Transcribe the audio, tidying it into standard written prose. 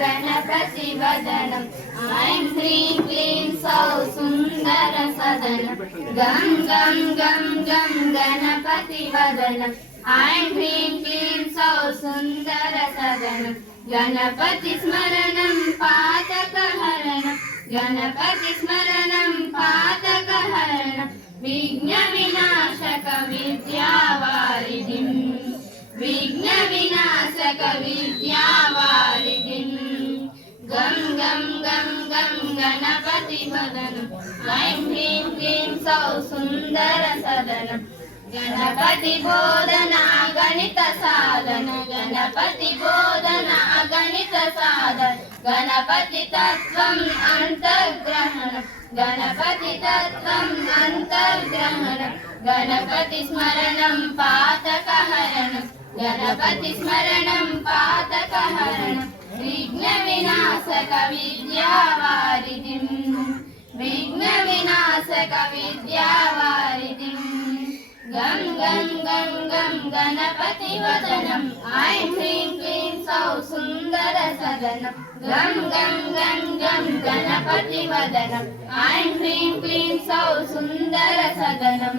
गणपतिवदनम् ऐं ह्रीं क्लीं सौः सुन्दरसदनं गं गं गं गं गणपतिवदनम् ऐं ह्रीं क्लीं सौः सुन्दरसदनं गणपतिस्मरणं पातकहरणं गणपतिस्मरणं पातकहरणं विघ्नविनाशकविद्यावारिधिं विघ्नविनाशकविद्यावारिधिं गं गं गं गं गणपतिवदनम् ऐं ह्रीं क्लीं सौः सुन्दरसदनं गणपतिबोधन गणित साधन गणपति बोधन गणित साधन गणपति तत्त्वम् अंतर्ग्रहण गणपति तत्त्वम् अंतर्ग्रहण गणपति स्मरणं पातकहरणं गणपति स्मरणं पातकहरणं विघ्न विनाशक विद्यावारिधिं विघ्न विनाशक विद्यावारिधिं गं गं गं गं गणपतिवदनम् ऐं ह्रीं क्लीं सौः सुन्दरसदनं गं गं गं गं गणपतिवदनम् ऐं ह्रीं क्लीं सौः सुन्दरसदनम्